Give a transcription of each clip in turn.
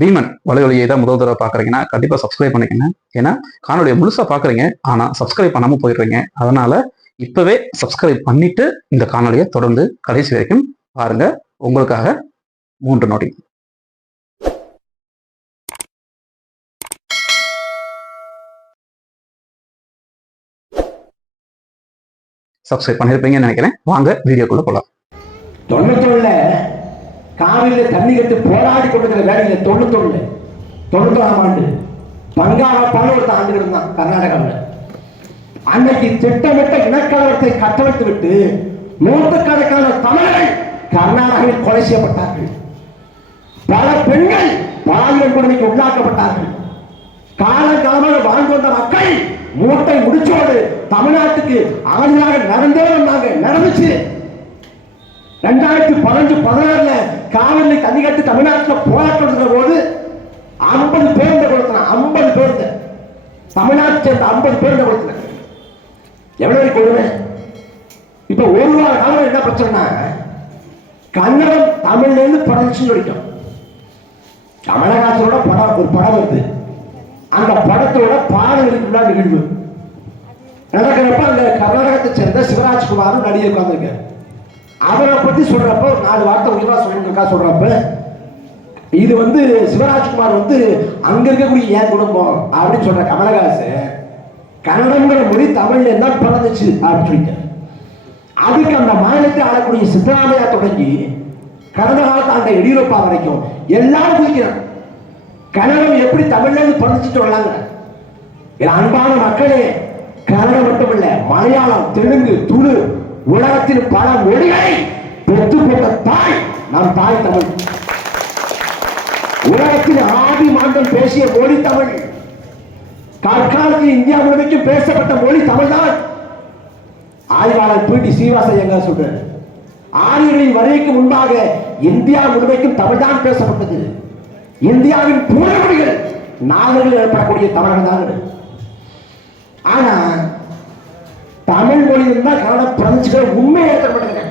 பீமன் வலைவலியை தான் முதல் தடவை பார்க்குறீங்கன்னா கண்டிப்பாக சப்ஸ்கிரைப் பண்ணிக்கங்க. ஏன்னா காணொலியை முழுசாக பார்க்குறீங்க ஆனால் சப்ஸ்கிரைப் பண்ணாமல் போயிடுறீங்க. அதனால இப்போவே சப்ஸ்கிரைப் பண்ணிட்டு இந்த காணொலியை தொடர்ந்து கடைசி வரைக்கும் பாருங்க. உங்களுக்காக மூன்று நொடி. சப்ஸ்கிரைப் பண்ணியிருப்பீங்கன்னு நினைக்கிறேன். வாங்க வீடியோக்குள்ள போகலாம் தொண்ணூத்தொன்னுல காவிரியில தண்ணி கட்டு போராடி கொண்டிருக்கிற வேலையில் தொண்ணூத்தொன்னு தொண்ணூத்தொன்னாம் ஆண்டு பங்காள பல்லவத்தை ஆண்டு இருந்தான் கர்நாடகாவில். அன்னைக்கு திட்டமிட்ட இனக்கலவரத்தை கட்டவிழ்த்து விட்டு நூற்றுக்கணக்கான தமிழர்கள் கர்நாடகாவில் கொலை செய்யப்பட்டார்கள். பல பெண்கள் பாலியல் கொடுமைக்கு உள்ளாக்கப்பட்டார்கள். காலங்காலமாக வாழ்ந்து வந்த மக்கள் மூட்டை முடிச்சோடு தமிழ்நாட்டுக்கு அகதியாக நடந்தே வந்தாங்க நடந்துச்சு. ரெண்டாயிரத்தி பதினஞ்சு பதினாறுல காவிரி தண்ணி கட்டி தமிழ்நாட்டில் போராட்டம் இருந்த போது ஐம்பது பேருந்த கொடுத்தன ஐம்பது பேருந்த தமிழ்நாட்டை சேர்ந்த ஐம்பது பேருந்த கொடுத்தன எவ்வளவு கொடுமை இப்ப ஒரு வார காலம் என்ன பிரச்சனைனா கன்னடம் தமிழ்ல இருந்து படச்சுன்னு சொல்லிட்டோம். கமலஹாசனோட படம் ஒரு படம் வருது. அந்த படத்தோட பாடல்களுக்குள்ள நிகழ்வு. நடக்கிறப்ப அந்த கர்நாடகத்தை சேர்ந்த சிவராஜ்குமாரும் நடிகர் உட்காந்துருக்கேன் அவரை பத்தி சொல்றப்ப ஒரு நாலு வார்த்தை உயிரா சொல்லியிருக்கா சொல்றப்ப இது வந்து சிவராஜ்குமார் வந்து அங்க இருக்கக்கூடிய ஏன் குடும்பம் அப்படின்னு சொல்ற கமலஹாசன் கன்னடங்கிற மொழி தமிழ்ல என்ன பிறந்துச்சு அப்படின்னு சொல்லிட்டு அதுக்கு அந்த மாநிலத்தை ஆளக்கூடிய சித்தராமையா தொடங்கி கடந்த காலத்து அந்த எடியூரப்பா வரைக்கும் எல்லாரும் குதிக்கிறாங்க. கன்னடம் எப்படி தமிழ்ல இருந்து பிறந்துச்சு சொல்லலாங்க அன்பான மக்களே கன்னடம் மட்டும் இல்லை மலையாளம் தெலுங்கு துளு உலகத்தில் பல மொழிகளை பெற்றுக்கொண்ட தாய் நம் தாய் தமிழ். உலகத்தில் ஆதி மாண்டம் பேசிய மொழி தமிழ். தற்காலத்தில் இந்தியா முழுமைக்கும் பேசப்பட்ட மொழி தமிழ்தான். ஆய்வாளர் பி டி சீவாசையங்க சொல்றாரு? ஆரியர்களின் வருகைக்கு முன்பாக இந்தியா முழுமைக்கும் தமிழ்தான் பேசப்பட்டது. இந்தியாவின் பூரமொழிகள் நாகர்கள் ஏற்படக்கூடிய தமிழர்கள் தான் ஆனா தமிழ் மொழி இருந்தா உண்மையை ஏற்க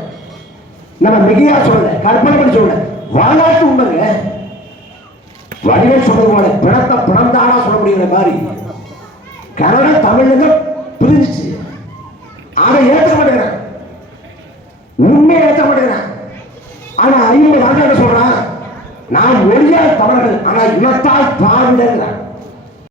நம்ம மிகையா சொல்ல கற்பனை பண்ணி சொல்ல வரலாற்று உண்மைங்க. வடிவேல் சொல்றது போல பிணத்தை பிறந்தாடா சொல்ல முடியுங்கிற மாதிரி. கனடா தமிழ்ல பிரிஞ்சிச்சு. அதை ஏற்க மாட்டேங்கிறேன் உண்மையை ஏற்க மாட்டேங்கிறேன் ஆனா ஐம்பது ஆண்டு என்ன சொல்றான் நான் மொழியால் தமிழர்கள் ஆனா இனத்தால் திராவிடங்கிறான்